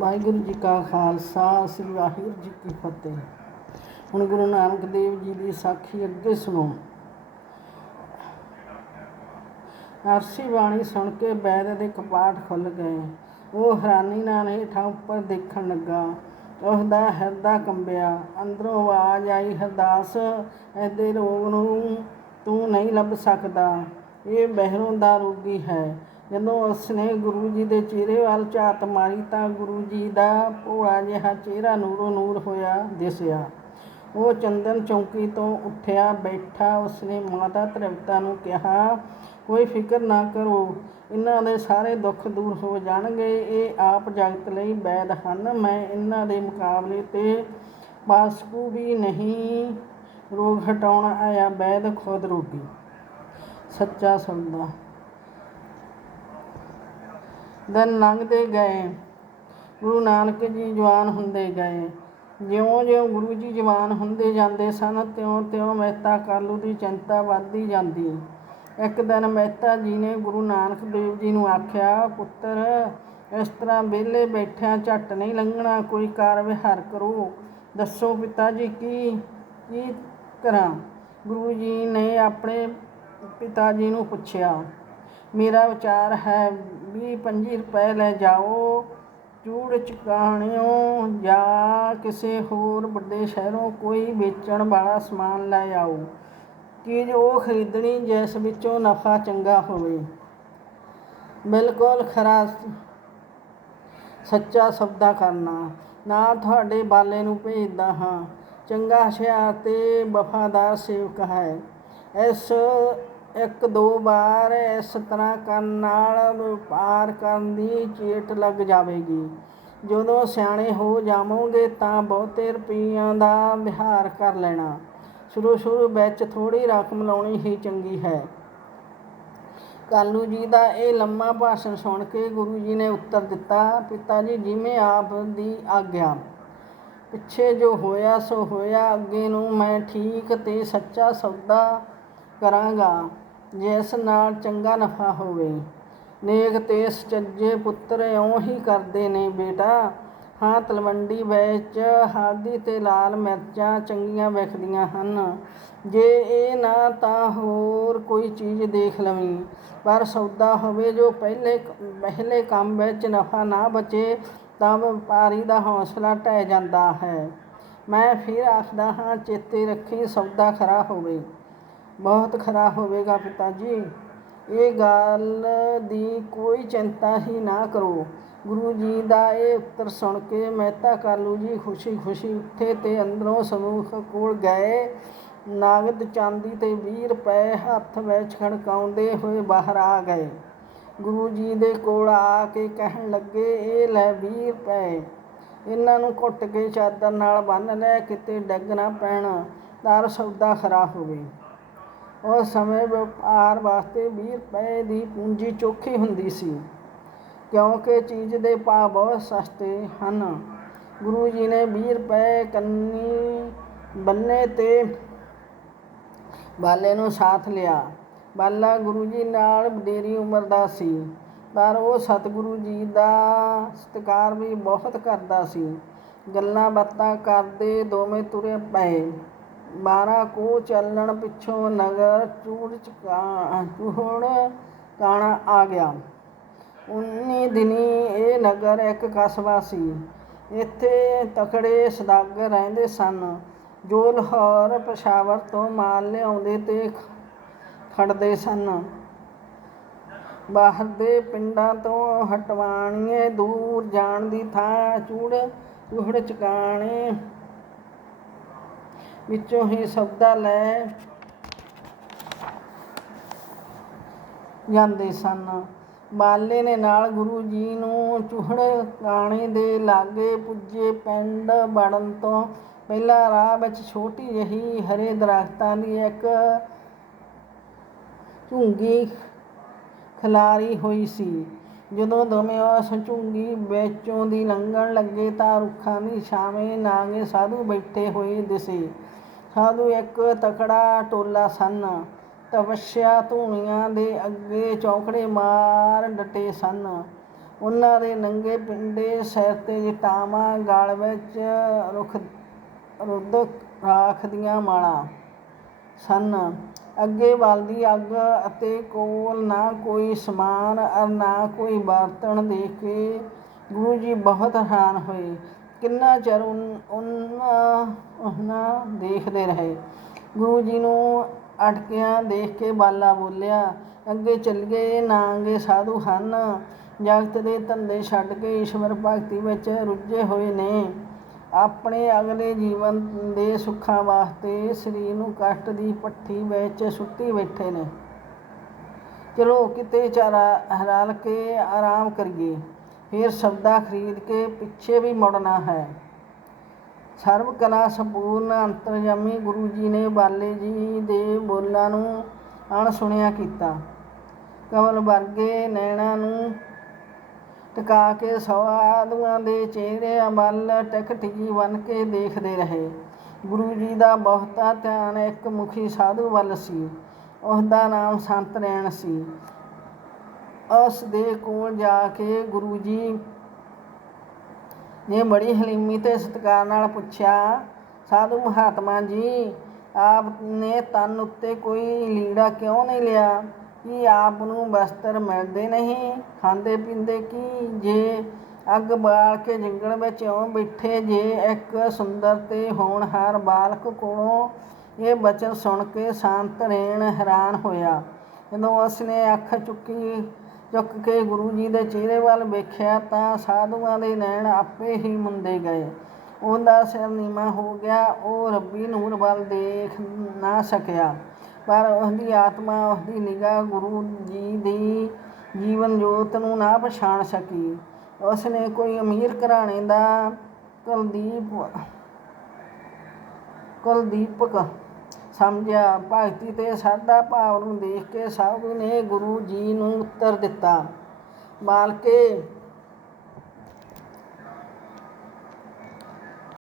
ਵਾਹਿਗੁਰੂ ਜੀ ਕਾ ਖਾਲਸਾ, ਸ੍ਰੀ ਵਾਹਿਗੁਰੂ ਜੀ ਕੀ ਫਤਿਹ। ਹੁਣ ਗੁਰੂ ਨਾਨਕ ਦੇਵ ਜੀ ਦੀ ਸਾਖੀ ਅੱਗੇ ਸੁਣੋ। ਅਰਸੀ ਬਾਣੀ ਸੁਣ ਕੇ ਬੈਦ ਦੇ ਕਪਾਟ ਖੁੱਲ ਗਏ। ਉਹ ਹੈਰਾਨੀ ਨਾਲ ਹੇਠਾਂ ਉੱਪਰ ਦੇਖਣ ਲੱਗਾ। ਉਹਦਾ ਹਿਰਦਾ ਕੰਬਿਆ। ਅੰਦਰੋਂ ਆਵਾਜ਼ ਆਈ, ਹਰਦਾਸ, ਇਹਦੇ ਰੋਗ ਨੂੰ ਤੂੰ ਨਹੀਂ ਲੱਭ ਸਕਦਾ। ਇਹ ਬਹਿਰੋਂ ਦਾ ਰੋਗੀ ਹੈ। ਜਦੋਂ ਉਸਨੇ ਗੁਰੂ ਜੀ ਦੇ ਚਿਹਰੇ ਵੱਲ ਝਾਤ ਮਾਰੀ ਤਾਂ ਗੁਰੂ ਜੀ ਦਾ ਭੋਲਾ ਜਿਹਾ ਚਿਹਰਾ ਨੂਰੋ ਨੂਰ ਹੋਇਆ ਦਿਸਿਆ। ਉਹ ਚੰਦਨ ਚੌਂਕੀ ਤੋਂ ਉੱਠਿਆ, ਬੈਠਾ। ਉਸਨੇ ਮਾਤਾ ਤ੍ਰਿਪਤਾ ਨੂੰ ਕਿਹਾ, ਕੋਈ ਫਿਕਰ ਨਾ ਕਰੋ, ਇਹਨਾਂ ਦੇ ਸਾਰੇ ਦੁੱਖ ਦੂਰ ਹੋ ਜਾਣਗੇ। ਇਹ ਆਪ ਜਗਤ ਲਈ ਵੈਦ ਹਨ। ਮੈਂ ਇਹਨਾਂ ਦੇ ਮੁਕਾਬਲੇ ਤੇ ਬਾਸਕੂ ਵੀ ਨਹੀਂ ਰੋਗ ਹਟਾਉਣ ਆਇਆ। ਵੈਦ ਖੁਦ ਰੋਗੀ ਸੱਚਾ ਸੁਣਦਾ ਦਿਨ ਲੰਘਦੇ ਗਏ। ਗੁਰੂ ਨਾਨਕ ਜੀ ਜਵਾਨ ਹੁੰਦੇ ਗਏ। ਜਿਉਂ-ਜਿਉਂ ਗੁਰੂ ਜੀ ਜਵਾਨ ਹੁੰਦੇ ਜਾਂਦੇ ਸਨ, ਤਿਉਂ-ਤਿਉਂ ਮਹਿਤਾ ਕਾਲੂ ਦੀ ਚਿੰਤਾ ਵੱਧਦੀ ਜਾਂਦੀ। ਇੱਕ ਦਿਨ ਮਹਿਤਾ ਜੀ ਨੇ ਗੁਰੂ ਨਾਨਕ ਦੇਵ ਜੀ ਨੂੰ ਆਖਿਆ, ਪੁੱਤਰ, ਇਸ ਤਰ੍ਹਾਂ ਵਿਹਲੇ ਬੈਠਿਆਂ ਝੱਟ ਨਹੀਂ ਲੰਘਣਾ, ਕੋਈ ਕਾਰ ਵਿਹਾਰ ਕਰੋ। ਦੱਸੋ ਪਿਤਾ ਜੀ, ਕੀ ਕੀ ਕਰਾਂ? ਗੁਰੂ ਜੀ ਨੇ ਆਪਣੇ ਪਿਤਾ ਜੀ ਨੂੰ ਪੁੱਛਿਆ, ਮੇਰਾ ਵਿਚਾਰ ਹੈ ਵੀਹ ਪੰਜੀ ਰੁਪਏ ਲੈ ਜਾਓ, ਚੂੜ ਚੁਕਾਣਿਓ ਜਾਂ ਕਿਸੇ ਹੋਰ ਵੱਡੇ ਸ਼ਹਿਰੋਂ ਕੋਈ ਵੇਚਣ ਵਾਲਾ ਸਮਾਨ ਲੈ ਆਓ। ਚੀਜ਼ ਉਹ ਖਰੀਦਣੀ ਜਿਸ ਵਿੱਚੋਂ ਨਫਾ ਚੰਗਾ ਹੋਵੇ। ਬਿਲਕੁਲ ਖਰਾ ਸੱਚਾ ਸੌਦਾ ਕਰਨਾ। ਨਾ ਤੁਹਾਡੇ ਬਾਲੇ ਨੂੰ ਭੇਜਦਾ ਹਾਂ। ਚੰਗਾ ਹੁਸ਼ਿਆਰ ਤੇ ਵਫਾਦਾਰ ਸੇਵਕ ਹੈ। ਇਸ ਇੱਕ ਦੋ ਵਾਰ ਇਸ ਤਰ੍ਹਾਂ ਕਰਨ ਨਾਲ ਵਪਾਰ ਕਰਨ ਦੀ ਚੇਟ ਲੱਗ ਜਾਵੇਗੀ। ਜਦੋਂ ਸਿਆਣੇ ਹੋ ਜਾਵੋਗੇ ਤਾਂ ਬਹੁਤੇ ਰੁਪਈਆਂ ਦਾ ਵਿਹਾਰ ਕਰ ਲੈਣਾ। ਸ਼ੁਰੂ ਸ਼ੁਰੂ ਵਿੱਚ ਥੋੜੀ ਰਕਮ ਲਾਉਣੀ ਹੀ ਚੰਗੀ ਹੈ। ਕਾਲੂ ਜੀ ਦਾ ਇਹ ਲੰਮਾ ਭਾਸ਼ਣ ਸੁਣ ਕੇ ਗੁਰੂ ਜੀ ਨੇ ਉੱਤਰ ਦਿੱਤਾ, ਪਿਤਾ ਜੀ ਜਿਵੇਂ ਆਪ ਦੀ ਆਗਿਆ। ਪਿੱਛੇ ਜੋ ਹੋਇਆ ਸੋ ਹੋਇਆ, ਅੱਗੇ ਨੂੰ ਮੈਂ ਠੀਕ ਤੇ ਸੱਚਾ ਸੌਦਾ ਕਰਾਂਗਾ। ਜਿਸ ਨਾਲ ਚੰਗਾ ਨਫਾ ਹੋਵੇ। ਨੇਕ ਤੇ ਸੱਚੇ ਪੁੱਤਰ ਇਉਂ ਹੀ ਕਰਦੇ ਨੇ ਬੇਟਾ। ਹਾਂ, ਤਲਵੰਡੀ ਵਿੱਚ ਹਲਦੀ ਤੇ ਲਾਲ ਮਿਰਚਾਂ ਚੰਗੀਆਂ ਵਿਖਦੀਆਂ ਹਨ। ਜੇ ਇਹ ਨਾ ਤਾਂ ਹੋਰ ਕੋਈ ਚੀਜ਼ ਦੇਖ ਲਵੀਂ। ਪਰ ਸੌਦਾ ਹੋਵੇ ਜੋ ਪਹਿਲੇ ਪਹਿਲੇ ਕੰਮ ਵਿੱਚ ਨਫਾ ਨਾ ਬਚੇ, ਤਾਂ ਵਪਾਰੀ ਦਾ ਹੌਸਲਾ ਟਹਿ ਜਾਂਦਾ ਹੈ। ਮੈਂ ਫਿਰ ਆਖਦਾ ਹਾਂ, ਚੇਤੇ ਰੱਖੀ ਸੌਦਾ ਖਰਾ ਹੋਵੇ। ਬਹੁਤ ਖਰਾ ਹੋਵੇਗਾ ਪਿਤਾ ਜੀ ਇਹ ਗੱਲ ਦੀ ਕੋਈ ਚਿੰਤਾ ਹੀ ਨਾ ਕਰੋ। ਗੁਰੂ ਜੀ ਦਾ ਇਹ ਉੱਤਰ ਸੁਣ ਕੇ ਮਹਿਤਾ ਕਾਲੂ ਜੀ ਖੁਸ਼ੀ-ਖੁਸ਼ੀ ਉੱਠੇ ਤੇ ਅੰਦਰੋਂ ਸਮੂਖ ਕੋਲ ਗਏ। ਨਾਗਦ ਚਾਂਦੀ ਤੇ 20 ਰੁਪਏ ਹੱਥ ਵਿੱਚ ਖੜਕਾਉਂਦੇ ਹੋਏ ਬਾਹਰ ਆ ਗਏ। ਗੁਰੂ ਜੀ ਦੇ ਕੋਲ ਆ ਕੇ ਕਹਿਣ ਲੱਗੇ, ਇਹ ਲੈ 20 ਰੁਪਏ ਇਹਨਾਂ ਨੂੰ ਘੁੱਟ ਕੇ ਚਾਦਰ ਨਾਲ ਬੰਨ ਲੈ, ਕਿਤੇ ਡੱਗ ਨਾ ਪੈਣ। ਤਾਂ ਸੌਦਾ ਖਰਾ ਹੋਵੇ। ਉਸ ਸਮੇਂ ਵਪਾਰ ਵਾਸਤੇ 20 ਰੁਪਏ ਦੀ ਪੂੰਜੀ ਚੋਖੀ ਹੁੰਦੀ ਸੀ, ਕਿਉਂਕਿ ਚੀਜ਼ ਦੇ ਭਾਅ ਬਹੁਤ ਸਸਤੇ ਹਨ। ਗੁਰੂ ਜੀ ਨੇ 20 ਰੁਪਏ ਕੰਨੀ ਬੰਨੇ ਤੇ ਬਾਲੇ ਨੂੰ ਸਾਥ ਲਿਆ। ਬਾਲਾ ਗੁਰੂ ਜੀ ਨਾਲ ਬਡੇਰੀ ਉਮਰ ਦਾ ਸੀ, ਪਰ ਉਹ ਸਤਿਗੁਰੂ ਜੀ ਦਾ ਸਤਿਕਾਰ ਵੀ ਬਹੁਤ ਕਰਦਾ ਸੀ। ਗੱਲਾਂ ਬਾਤਾਂ ਕਰਦੇ ਦੋਵੇਂ ਤੁਰੇ ਪਏ। ਬਾਰਾਂ ਕੋ ਚੱਲਣ ਪਿੱਛੋਂ ਨਗਰ ਚੂੜ ਚਕਾ ਚੂੜ ਕਾਣਾ ਆ ਗਿਆ। ਉਨੀ ਦਿਨੀ ਇਹ ਨਗਰ ਇੱਕ ਕਸਬਾ ਸੀ। ਇੱਥੇ ਤਕੜੇ ਸਦਾਗਰ ਰਹਿੰਦੇ ਸਨ। ਜੋ ਲਾਹੌਰ ਪਸ਼ਾਵਰ ਤੋਂ ਮਾਲ ਲਿਆਉਂਦੇ ਤੇ ਖੜਦੇ ਸਨ। ਬਾਹਰ ਦੇ ਪਿੰਡਾਂ ਤੋਂ ਹਟਵਾਣੀਏ ਦੂਰ ਜਾਣ ਦੀ ਥਾਂ ਚੂੜ, ਚੂਹੜ ਚਕਾਣੇ ਵਿੱਚੋਂ ਹੀ ਸੌਦਾ ਲੈ ਜਾਂਦੇ ਸਨ। ਬਾਲੇ ਨੇ ਨਾਲ ਗੁਰੂ ਜੀ ਨੂੰ ਚੂਹੜੇ ਕਾਣੇ ਦੇ ਲਾਗੇ ਪੁੱਜੇ ਪਿੰਡ ਵੜਨ ਤੋਂ ਪਹਿਲਾਂ ਰਾਹ ਵਿੱਚ ਛੋਟੀ ਜਿਹੀ ਹਰੇ ਦਰਖਤਾਂ ਦੀ ਇੱਕ ਝੁੰਗੀ ਖਲਾਰੀ ਹੋਈ ਸੀ। ਜਦੋਂ ਦੋਵੇਂ ਉਸ ਝੁੰਗੀ ਵਿੱਚੋਂ ਦੀ ਲੰਘਣ ਲੱਗੇ ਤਾਂ ਰੁੱਖਾਂ ਦੀ ਛਾਵੇਂ ਨਾਗੇ ਸਾਧੂ ਬੈਠੇ ਹੋਏ ਦਿਸੇ। ਸਾਧੂ ਇੱਕ ਤਕੜਾ ਟੋਲਾ ਸਨ। ਤਪੱਸਿਆ ਧੂਣੀਆਂ ਦੇ ਅੱਗੇ ਚੌਕੜੇ ਮਾਰ ਡਟੇ ਸਨ। ਉਹਨਾਂ ਦੇ ਨੰਗੇ ਪਿੰਡੇ ਸਿਰ ਤੇ ਜਟਾਵਾਂ ਗਲ ਵਿੱਚ ਰੁੱਖ ਰੁੱਧ ਰਾਖ ਦੀਆਂ ਮਾਲਾਂ ਸਨ। ਅੱਗੇ ਬਲਦੀ ਅੱਗ ਅਤੇ ਕੋਲ ਨਾ ਕੋਈ ਸਮਾਨ ਅਰ ਨਾ ਕੋਈ ਬਰਤਨ ਦੇਖ ਕੇ ਗੁਰੂ ਜੀ ਬਹੁਤ ਹੈਰਾਨ ਹੋਏ। ਕਿੰਨਾ ਚਿਰ ਉਨ- ਉਹਨਾਂ ਦੇਖਦੇ ਰਹੇ। ਗੁਰੂ ਜੀ ਨੂੰ ਅਟਕਿਆਂ ਦੇਖ ਕੇ ਬਾਲਾ ਬੋਲਿਆ, ਅੱਗੇ ਚੱਲੀਏ ਨਾਂਗੇ ਸਾਧੂ ਹਨ। ਜਗਤ ਦੇ ਧੰਦੇ ਛੱਡ ਕੇ ਈਸ਼ਵਰ ਭਗਤੀ ਵਿੱਚ ਰੁੱਝੇ ਹੋਏ ਨੇ। ਆਪਣੇ ਅਗਲੇ ਜੀਵਨ ਦੇ ਸੁੱਖਾਂ ਵਾਸਤੇ ਸਰੀਰ ਨੂੰ ਕਸ਼ਟ ਦੀ ਪੱਠੀ ਵਿੱਚ ਸੁੱਟੀ ਬੈਠੇ ਨੇ। ਚਲੋ ਕਿਤੇ ਚਾਰਾ ਹਰਾਲ ਕੇ ਆਰਾਮ ਕਰੀਏ, ਫਿਰ ਸਬਦਾ ਖਰੀਦ ਕੇ ਪਿੱਛੇ ਵੀ ਮੁੜਨਾ ਹੈ। ਸਰਵ ਕਲਾ ਸੰਪੂਰਨ ਅੰਤਰਜਾਮੀ ਗੁਰੂ ਜੀ ਨੇ ਬਾਲੇ ਜੀ ਦੇ ਬੋਲਾਂ ਨੂੰ ਅਣਸੁਣਿਆ ਕੀਤਾ। ਕਮਲ ਵਰਗੇ ਨੈਣਾ ਨੂੰ ਟਿਕਾ ਕੇ ਸਵਾਦੂਆਂ ਦੇ ਚਿਹਰਿਆਂ ਵੱਲ ਟਕਟਕੀ ਬਨ ਕੇ ਦੇਖਦੇ ਰਹੇ। ਗੁਰੂ ਜੀ ਦਾ ਬਹੁਤਾ ਧਿਆਨ ਇੱਕ ਮੁਖੀ ਸਾਧੂ ਵੱਲ ਸੀ। ਉਸ ਦਾ ਨਾਮ ਸੰਤ ਰੈਣ ਸੀ। ਉਸ ਦੇ ਕੋਲ ਜਾ ਕੇ ਗੁਰੂ ਜੀ ਨੇ ਬੜੀ ਹਲੀਮੀ ਤੇ ਸਤਿਕਾਰ ਨਾਲ ਪੁੱਛਿਆ, ਸਾਧੂ ਮਹਾਤਮਾ ਜੀ, ਆਪ ਨੇ ਤਨ ਉੱਤੇ ਕੋਈ ਲੀੜਾ ਕਿਉਂ ਨਹੀਂ ਲਿਆ? ਕੀ ਆਪ ਨੂੰ ਵਸਤਰ ਮਿਲਦੇ ਨਹੀਂ। ਖਾਂਦੇ ਪੀਂਦੇ ਕੀ ਜੇ? ਅੱਗ ਬਾਲ ਕੇ ਜੰਗਲ ਵਿੱਚ ਇਉਂ ਬੈਠੇ ਜੇ। ਇੱਕ ਸੁੰਦਰ ਤੇ ਹੋਣਹਾਰ ਬਾਲਕ ਕੋਲੋਂ ਇਹ ਬਚਨ ਸੁਣ ਕੇ ਸ਼ਾਂਤ ਰਹਿਣ ਹੈਰਾਨ ਹੋਇਆ। ਜਦੋਂ ਉਸਨੇ ਅੱਖ ਚੁੱਕੀ, ਚੁੱਕ ਕੇ ਗੁਰੂ ਜੀ ਦੇ ਚਿਹਰੇ ਵੱਲ ਵੇਖਿਆ ਤਾਂ ਸਾਧੂਆਂ ਦੇ ਨੈਣ ਆਪੇ ਹੀ ਮੁੰਦੇ ਗਏ। ਉਹਦਾ ਸਿਰ ਨੀਵਾਂ ਹੋ ਗਿਆ। ਉਹ ਰੱਬੀ ਨੂਰ ਵੱਲ ਦੇਖ ਨਾ ਸਕਿਆ। ਪਰ ਉਹਦੀ ਆਤਮਾ, ਉਹਦੀ ਨਿਗਾਹ ਗੁਰੂ ਜੀ ਦੀ ਜੀਵਨ ਜੋਤ ਨੂੰ ਨਾ ਪਛਾਣ ਸਕੀ। ਉਸਨੇ ਕੋਈ ਅਮੀਰ ਘਰਾਣੇ ਦਾ ਕੁਲਦੀਪ, ਕੁਲਦੀਪਕ ਸਮਝਿਆ। ਭਗਤੀ ਤੇ ਸਾਦਾ ਭਾਵ ਨੂੰ ਦੇਖ ਕੇ ਸਾਧੂ ਨੇ ਗੁਰੂ ਜੀ ਨੂੰ ਉੱਤਰ ਦਿੱਤਾ। ਮਾਲਕੇ